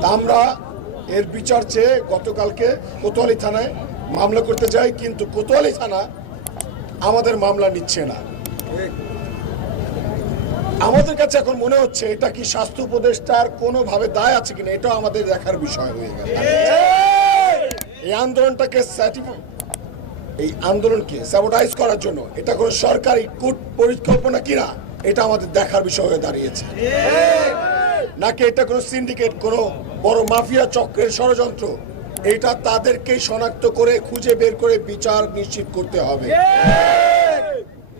তা আমরা এর বিচার চেয়ে গতকালকে কোতোয়ালি থানায় মামলা করতে যাই, কিন্তু কোতোয়ালি থানা আমাদের মামলা নিচ্ছে না। আমাদের কাছে এখন মনে হচ্ছে এটা কি স্বাস্থ্য উপদেষ্টার কোনোভাবে দায় আছে কিনা, এটাও আমাদের দেখার বিষয় হয়ে গেল। এই আন্দোলনকে স্যাবোটাইজ করার জন্য এটা কোনো সরকারি কূট পরিকল্পনা কিনা, এটা আমাদের দেখার বিষয় হয়ে দাঁড়িয়েছে। নাকি এটা কোনো সিন্ডিকেট, কোনো বড় মাফিয়া চক্রের ষড়যন্ত্র, এটা তাদেরকেই শনাক্ত করে খুঁজে বের করে বিচার নিশ্চিত করতে হবে।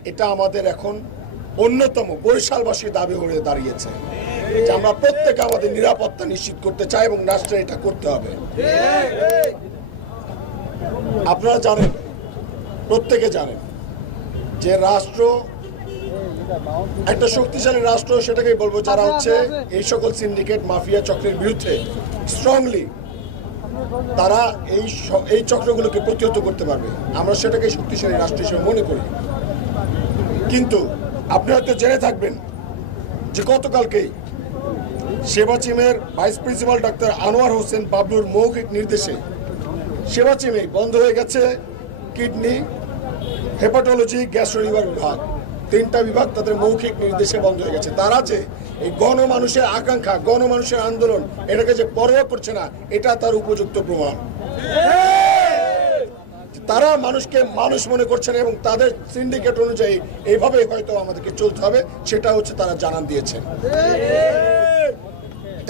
এটা আমাদের এখন অন্যতম বরিশালবাসীর দাবি হয়ে দাঁড়িয়েছে যে আমরা প্রত্যেকে আমাদের নিরাপত্তা নিশ্চিত করতে চাই এবং রাষ্ট্রে এটা করতে হবে। আপনারা জানেন, প্রত্যেকে জানেন যে রাষ্ট্র একটা শক্তিশালী রাষ্ট্র, সেটাকেই বলবো যারা হচ্ছে এই সকল সিন্ডিকেট মাফিয়া চক্রের বিরুদ্ধে স্ট্রংলি তারা এই চক্রগুলোকে প্রতিহত করতে পারবে। আমরা সেটাকে শক্তিশালী রাষ্ট্র হিসেবে মনে করি। কিন্তু আপনারা তো জেনে থাকবেন যে গতকালকেই সেবাচিমের ভাইস প্রিন্সিপাল ডাক্তার আনোয়ার হোসেন বাবলুর মৌখিক নির্দেশে সেবাচিমে বন্ধ হয়ে গেছে কিডনি, হেপাটোলজি, গ্যাস্ট্রো-লিভার বিভাগ, 3টা বিভাগ তাদের মৌখিক নির্দেশে বন্ধ হয়ে গেছে। তারা যে এই গণমানুষের আকাঙ্ক্ষা, গণমানুষের আন্দোলন, এটাকে যে পরোয়া করছে না, এটা তার উপযুক্ত প্রমাণ। তারা মানুষকে মানুষ মনে করছেন এবং তাদের সিন্ডিকেট অনুযায়ী এইভাবে হয়তো আমাদেরকে চলতে হবে, সেটা হচ্ছে তারা জানান দিয়েছেন।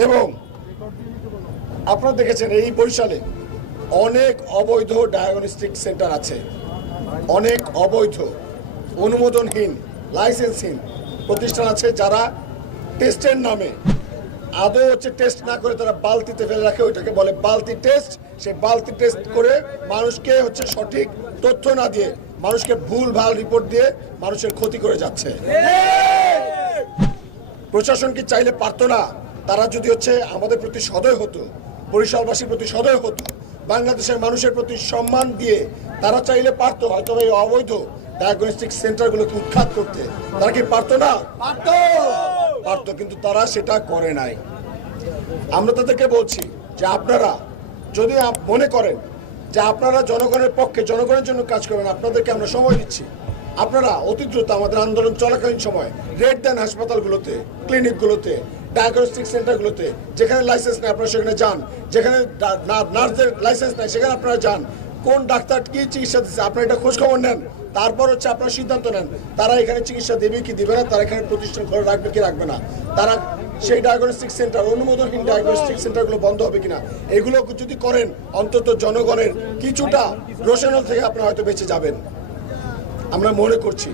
এবং আপনারা দেখেছেন এই বরিশালে অনেক অবৈধ ডায়াগনস্টিক সেন্টার আছে, অনেক অবৈধ অনুমোদনহীন লাইসেন্সহীন প্রতিষ্ঠান আছে, যারা টেস্টের নামে আদৌ হচ্ছে টেস্ট না করে তারা বালতিতে ফেলে রাখে, ওইটাকে বলে বালতি টেস্ট। সেই বালতি টেস্ট করে মানুষকে হচ্ছে সঠিক তথ্য না দিয়ে, মানুষকে ভুল ভাল রিপোর্ট দিয়ে মানুষের ক্ষতি করে যাচ্ছে। প্রশাসন কি চাইলে পারতো না? তারা যদি হচ্ছে আমাদের প্রতি সদয় হতো, বরিশালবাসীর প্রতি সদয় হতো, বাংলাদেশের মানুষের প্রতি সম্মান দিয়ে তারা চাইলে পারতো হয়তো এই অবৈধ ডায়াগনস্টিক সেন্টারগুলোকে উৎখাত করতে। তারা কি পারতো না? পারতো, কিন্তু তারা সেটা করে নাই। আমরা তাদেরকে বলছি যে আপনারা যদি মনে করেন যে আপনারা জনগণের পক্ষে, জনগণের জন্য কাজ করবেন, আপনাদেরকে আমরা সময় দিচ্ছি। আপনারা অতি দ্রুত আমাদের আন্দোলন চলাকালীন সময় রেড দেন হাসপাতালগুলোতে, ক্লিনিকগুলোতে, ডায়াগনস্টিক সেন্টারগুলোতে, যেখানে লাইসেন্স নেই আপনারা সেখানে যান, যেখানে নার্সদের লাইসেন্স নেই সেখানে আপনারা যান। কোন ডাক্তার কি চিকিৎসা দিচ্ছে আপনারা এটা খোঁজ খবর নেন, তারপর হচ্ছে আপনারা সিদ্ধান্ত নেন তারা এখানে চিকিৎসা দেবে কি দিবে না, তারা এখানে প্রতিষ্ঠান করে রাখবে কি রাখবে না, তারা সেই ডায়াগনস্টিক সেন্টার, অনুমোদনহীন ডায়াগনস্টিক সেন্টারগুলো বন্ধ হবে কিনা, এগুলো যদি করেন অন্তত জনগণের কিছুটা রোশনাল থেকে আপনারা হয়তো বেঁচে যাবেন। আমরা মনে করছি,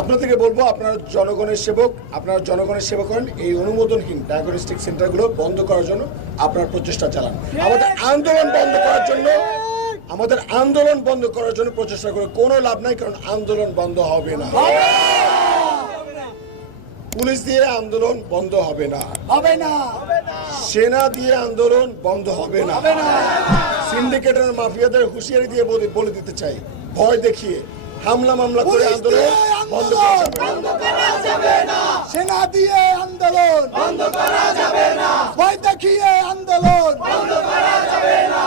আপনাদেরকে বলবো আপনারা জনগণের সেবক, আপনারা জনগণের সেবা করেন, এই অনুমোদনহীন ডায়াগনস্টিক সেন্টারগুলো বন্ধ করার জন্য আপনারা প্রচেষ্টা চালান। আমাদের আন্দোলন বন্ধ করার জন্য প্রচেষ্টা করে কোনো লাভ নাই, কারণ আন্দোলন বন্ধ হবে না। পুলিশ দিয়ে আন্দোলন বন্ধ হবে না, সেনা দিয়ে আন্দোলন বন্ধ হবে না। সিন্ডিকেটের মাফিয়াদের হুঁশিয়ারি দিয়ে বলে দিতে চাই, ভয় দেখিয়ে হামলা মামলা করে আন্দোলন বন্ধ করা যাবে না। সেনা দিয়ে আন্দোলন বন্ধ করা যাবে না, ভয় দেখিয়ে আন্দোলন বন্ধ করা যাবে না।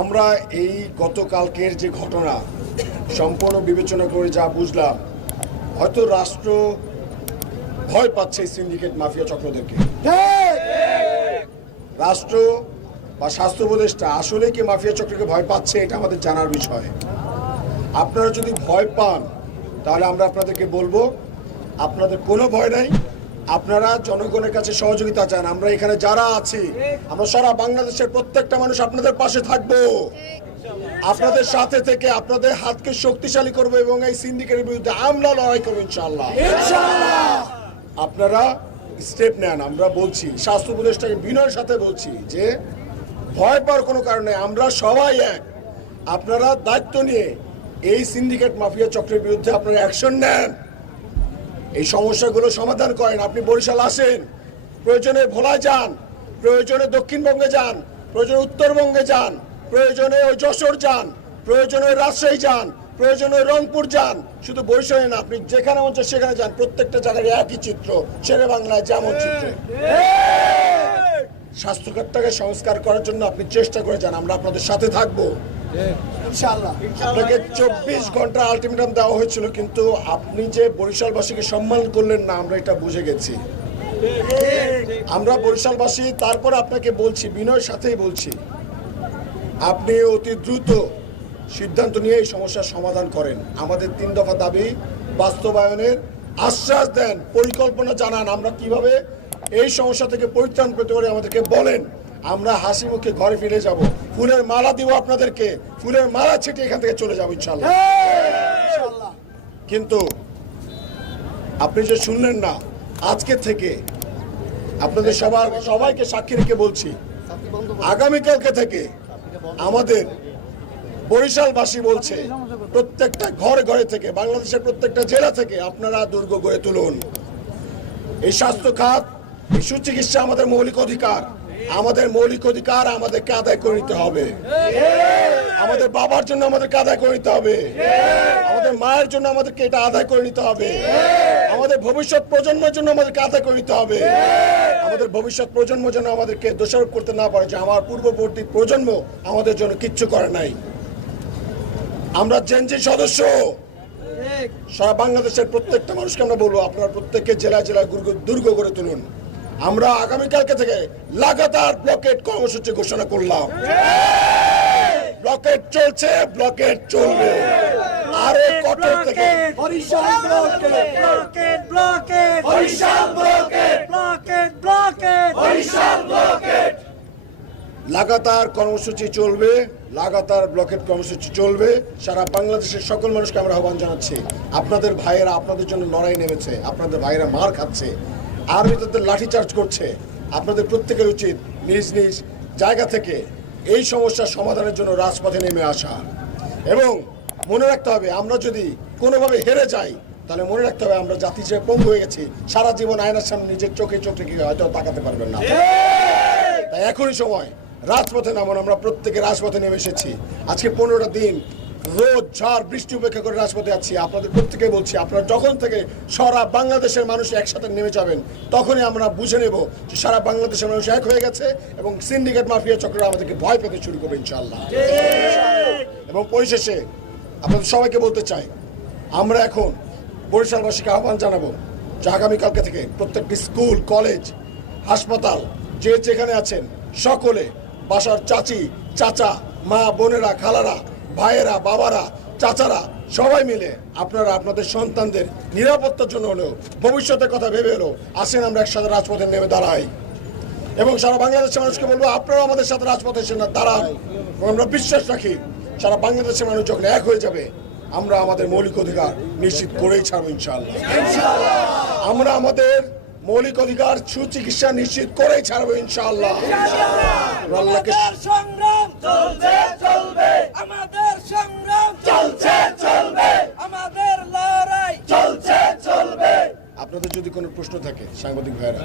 আমরা এই গতকালকের যে ঘটনা সম্পূর্ণ বিবেচনা করে যা বুঝলাম, হয়তো রাষ্ট্র ভয় পাচ্ছে এই সিন্ডিকেট মাফিয়া চক্রদেরকে। রাষ্ট্র বা স্বাস্থ্য উপদেষ্টা আসলে কি মাফিয়া চক্রকে ভয় পাচ্ছে, এটা আমাদের জানার বিষয়। আপনারা যদি ভয় পান তাহলে আমরা আপনাদেরকে বলবো আপনাদের কোনো ভয় নাই, আপনারা জনগণের কাছে সহযোগিতা চান। আমরা এখানে যারা আছি, আমরা সারা বাংলাদেশের প্রত্যেকটা মানুষ আপনাদের পাশে থাকবো, আপনাদের সাথে থেকে আপনাদের হাতকে শক্তিশালী করবো এবং এই সিন্ডিকেটের বিরুদ্ধে আমরা লড়াই করবো ইনশাআল্লাহ। আপনারা স্টেপ নেন। আমরা বলছি, স্বাস্থ্য উপদেষ্টাকে বিনয়ের সাথে বলছি যে ভয় পাওয়ার কোনো কারণে আমরা সবাই এক। আপনারা দায়িত্ব নিয়ে এই সিন্ডিকেট মাফিয়া চক্রের বিরুদ্ধে আপনারা অ্যাকশন নেন, এই সমস্যাগুলো সমাধান করেন। আপনি বরিশাল আসেন, প্রয়োজনে ভোলায় যান, প্রয়োজনে দক্ষিণবঙ্গে যান, প্রয়োজনে উত্তরবঙ্গে যান, প্রয়োজনে ওই যশোর যান, প্রয়োজনে রাজশাহী যান, প্রয়োজনে রংপুর যান। শুধু বরিশালে না, আপনি যেখানে মন চায় সেখানে যান, প্রত্যেকটা জায়গায় একই চিত্র, শেরে বাংলায় যেমন চিত্র। স্বাস্থ্য খাতটাকে সংস্কার করার জন্য আপনি চেষ্টা করে যান, আমরা আপনাদের সাথে থাকবো ইনশাআল্লাহ। আপনাকে 24 ঘন্টা আলটিমেটাম দেওয়া হয়েছিল, কিন্তু আপনি যে বরিশালবাসীকে সম্মান করলেন না, আমরা এটা বুঝে গেছি। আমরা বরিশালবাসী তারপর আপনাকে বলছি, বিনয়ের সাথেই বলছি, আপনি অতি দ্রুত সিদ্ধান্ত নিয়ে এই সমস্যার সমাধান করেন। আমাদের 3 দফা দাবি বাস্তবায়নের আশ্বাস দেন, পরিকল্পনা জানান, আমরা কিভাবে এই সমস্যা থেকে পরিত্রাণ পেতে পারি আমাদেরকে বলেন। আমরা হাসি মুখে ঘরে ফিরে যাব, ফুলের মালা দিব আপনাদেরকে, ফুলের মালা ছিটিয়ে এখান থেকে চলে যাবো ইনশাল্লাহ। ইনশাআল্লাহ। কিন্তু আপনি যে শুনলেন না, আজকে থেকে আপনাদের সবাইকে সাক্ষী রেখে বলছি, আগামীকালকে থেকে আমাদের বরিশালবাসী বলছে প্রত্যেকটা ঘরে ঘরে থেকে, বাংলাদেশের প্রত্যেকটা জেলা থেকে আপনারা দুর্গ গড়ে তুলুন। এই স্বাস্থ্য খাত, এই সুচিকিৎসা আমাদের মৌলিক অধিকার, আমাদের মৌলিক অধিকার আমাদেরকে আদায় করে নিতে হবে। আমাদের বাবার জন্য আমাদেরকে আদায় করে নিতে হবে, আমাদের মায়ের জন্য আমাদেরকে এটা আদায় করে নিতে হবে, আমাদের ভবিষ্যৎ প্রজন্মের জন্য আমাদেরকে আদায় করে নিতে হবে। আমাদের ভবিষ্যৎ প্রজন্ম যেন আমাদেরকে দোষারোপ করতে না পারে যে আমার পূর্ববর্তী প্রজন্ম আমাদের জন্য কিচ্ছু করে নাই। আমরা জেনজি সদস্য, সারা বাংলাদেশের প্রত্যেকটা মানুষকে আমরা বলবো আপনারা প্রত্যেককে জেলায় জেলায় দুর্গ গড়ে তুলুন। আমরা আগামীকালকে থেকে লাগাতার ব্লকেট কর্মসূচি ঘোষণা করলাম। ব্লকেট চলছে, ব্লকেট চলবে, আরো কঠোর থেকে Barishal blockade, blockade blockade Barishal blockade, blockade blockade Barishal blockade. লাগাতার কর্মসূচি চলবে, লাগাতার ব্লকেট কর্মসূচি চলবে। সারা বাংলাদেশের সকল মানুষকে আমরা আহ্বান জানাচ্ছি, আপনাদের ভাইয়েরা আপনাদের জন্য লড়াই নেমেছে, আপনাদের ভাইয়েরা মার খাচ্ছে, আর্মি তাদের লাঠিচার্জ করছে। আপনাদের প্রত্যেকের উচিত নিজ নিজ জায়গা থেকে এই সমস্যার সমাধানের জন্য রাজপথে নেমে আসা। এবং মনে রাখতে হবে, আমরা যদি কোনোভাবে হেরে যাই তাহলে মনে রাখতে হবে আমরা জাতি হিসেবে পঙ্গু হয়ে গেছি, সারা জীবন আয়নার সামনে নিজের চোখে চোখ রেখে হয়তো তাকাতে পারবেন না। তাই এখনই সময়, রাজপথে নামুন। আমরা প্রত্যেকে রাজপথে নেমে এসেছি। আজকে 15টা দিন রোদ ঝড় বৃষ্টি উপেক্ষা করে রাজপথে আছি। আপনাদের প্রত্যেকে বলছি, আপনারা যখন থেকে সারা বাংলাদেশের মানুষ একসাথে নেমে যাবেন, তখনই আমরা বুঝে নেব যে সারা বাংলাদেশের মানুষ এক হয়ে গেছে এবং সিন্ডিকেট মাফিয়া চক্ররা আমাদেরকে ভয় পেতে শুরু করবে ইনশাআল্লাহ। এবং পরিশেষে আপনাদের সবাইকে বলতে চাই, আমরা এখন বরিশালবাসীকে আহ্বান জানাবো যে আগামীকালকে থেকে প্রত্যেকটি স্কুল, কলেজ, হাসপাতাল, যে যেখানে আছেন সকলে, বাসার চাচি, চাচা, মা, বোনেরা, খালারা, ভাইয়েরা, বাবারা, চাচারা, সবাই মিলে আপনারা আপনাদের সন্তানদের নিরাপত্তার জন্য হলেও, ভবিষ্যতের কথা ভেবে হলেও আসেন আমরা একসাথে রাজপথে নেমে দাঁড়াই। এবং সারা বাংলাদেশের মানুষকে বলবো আপনারাও আমাদের সাথে রাজপথে এসে না দাঁড়ান। আমরা বিশ্বাস রাখি সারা বাংলাদেশের মানুষ যখন এক হয়ে যাবে, আমরা আমাদের মৌলিক অধিকার নিশ্চিত করেই ছাড়বো ইনশাআল্লাহ। আমরা আমাদের মৌলিক অধিকার সুচিকিৎসা নিশ্চিত করেই ছাড়বো ইনশাআল্লাহ। আল্লাহকে সংগ্রাম চলছে চলবে, আমাদের সংগ্রাম চলছে চলবে, আমাদের লড়াই চলছে চলবে। আপনাদের যদি কোনো প্রশ্ন থাকে সাংবাদিক ভাইয়েরা,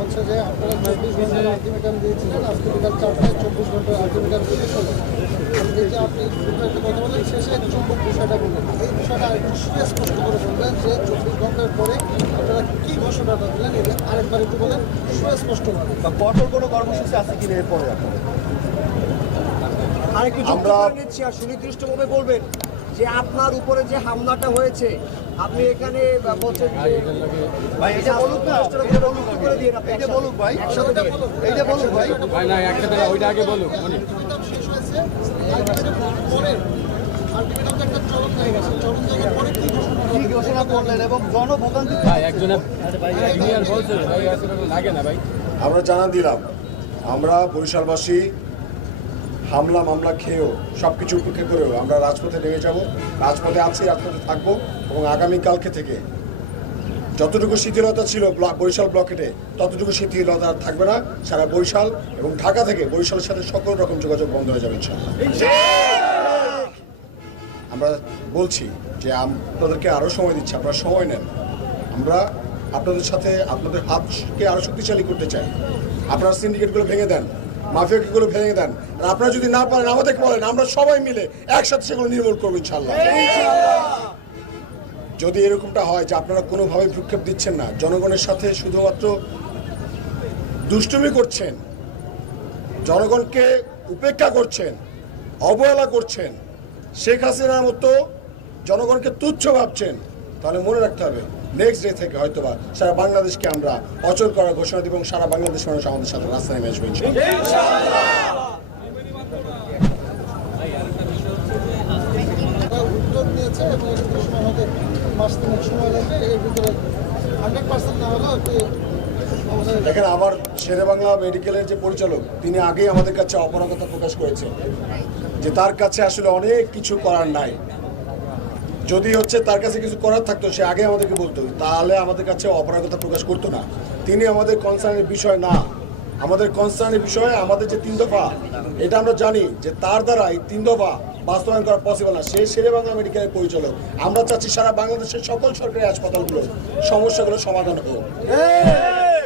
হচ্ছে যে আপনারা 24 ঘন্টার আলটিমেটাম দিয়েছিলেন, আজকে বিকাল 4টায় 24 ঘন্টার আলটিমেটাম দিয়ে চলে। এই যে আপনি একটা কথা বলেন, শেষে চুম্বক বিষয়টা বললেন, এই বিষয়টা একটু স্পষ্ট করে বলবেন যে 24 ঘন্টার পরে আপনারা কি ঘোষণাটা দিলেন, এটা আরেকবার একটু বলেন সুস্পষ্টভাবে। বা কঠোর কোনো কর্মসূচি আছে কিনা এরপরে আপনাদের? আরেকটু যুক্ত করে নিচ্ছি আর সুনির্দিষ্টভাবে বলবেন যে আপনার উপরে যে হামলাটা হয়েছে, আপনি এখানে বলছেন যে ভাই এটা বলুক না, এটা বলুক করে দিয়ে আপনি এটা বলুক ভাই, একসাথে এইটা বলুক ভাই। ভাই না, একসাথে ওইটা আগে বলুন। আলটিমেটাম শেষ হয়েছে, আলটিমেটাম পরে আলটিমেটাম একটা চরম হয়ে গেছে, চরম জায়গার পরে কি ঘোষণা কি ঘোষণা করলেন এবং জনভোগান্তি ভাই একজনের জুনিয়র বলছে ভাই আসলে লাগে না ভাই। আমরা জানা দিলাম আমরা বরিশালবাসী হামলা মামলা খেয়েও সবকিছু উপেক্ষা করেও আমরা রাজপথে নেমে যাব, রাজপথে আছি, রাজপথে থাকবো। এবং আগামীকালকে থেকে যতটুকু শিথিলতা ছিল বরিশাল ব্লকেটে, ততটুকু শিথিলতা আর থাকবে না। সারা বরিশাল এবং ঢাকা থেকে বরিশালের সাথে সকল রকম যোগাযোগ বন্ধ হয়ে যাবে ইনশাআল্লাহ। আমরা বলছি যে আপনাদেরকে আরও সময় দিচ্ছি, আপনারা সময় নেন। আমরা আপনাদের সাথে আপনাদের হাতকে আরও শক্তিশালী করতে চাই। আপনারা সিন্ডিকেটগুলো ভেঙে দেন, মাফিয়াগুলো ভেঙে দেন। আর আপনারা যদি না পারেন আমাদেরকে বলেন, আমরা সবাই মিলে একসাথে সেগুলো নির্মূল করবো ইনশাআল্লাহ। যদি এরকমটা হয় যে আপনারা কোনোভাবে ভ্রুক্ষেপ দিচ্ছেন না, জনগণের সাথে শুধুমাত্র দুষ্টুমি করছেন, জনগণকে উপেক্ষা করছেন, অবহেলা করছেন, শেখ হাসিনার মতো জনগণকে তুচ্ছ ভাবছেন, তাহলে মনে রাখতে হবে নেক্সট ডে থেকে হয়তোবা সারা বাংলাদেশকে আমরা অচল করার ঘোষণা দিব এবং সারা বাংলাদেশ মানুষ আমাদের সাথে রাস্তায় নেমে আসবে উদ্যোগ নিয়েছে এবং এর ভিতরে সময় আমাদের মাস 3 সময় লাগবে। এর ভিতরে 100% না হলেও একটু আমাদের দেখেন, আমার শেরেবাংলা মেডিকেলের যে পরিচালক তিনি আগেই আমাদের কাছে অপারগতা প্রকাশ করেছেন যে তার কাছে আসলে অনেক কিছু করার নাই। যদি তার কাছে কিছু করার থাকতো সে আগে আমাদেরকে বলতো, তাহলে আমাদের কাছে অপারগতা প্রকাশ করতো না। তিনি আমাদের কনসার্নের বিষয় না, আমাদের কনসার্নের বিষয় আমাদের যে 3 দফা, এটা আমরা জানি যে তার দ্বারা এই 3 দফা বাস্তবায়ন করা পসিবল না। সে শেরেবাংলা মেডিকেলের পরিচালক। আমরা চাচ্ছি সারা বাংলাদেশের সকল সরকারি হাসপাতালগুলোর সমস্যাগুলো সমাধান হোক।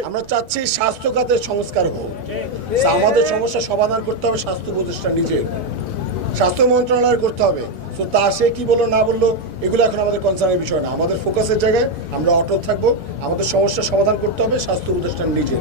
আমরা চাচ্ছি স্বাস্থ্য খাতের সংস্কার হোক। আমাদের সমস্যা সমাধান করতে হবে স্বাস্থ্য উপদেষ্টা নিজে, স্বাস্থ্য মন্ত্রণালয় করতে হবে। তো তা সে কি বললো না বললো এগুলো এখন আমাদের কনসার্নের বিষয় না। আমাদের ফোকাসের জায়গায় আমরা অটল থাকবো। আমাদের সমস্যা সমাধান করতে হবে স্বাস্থ্য উপদেষ্টা নিজে।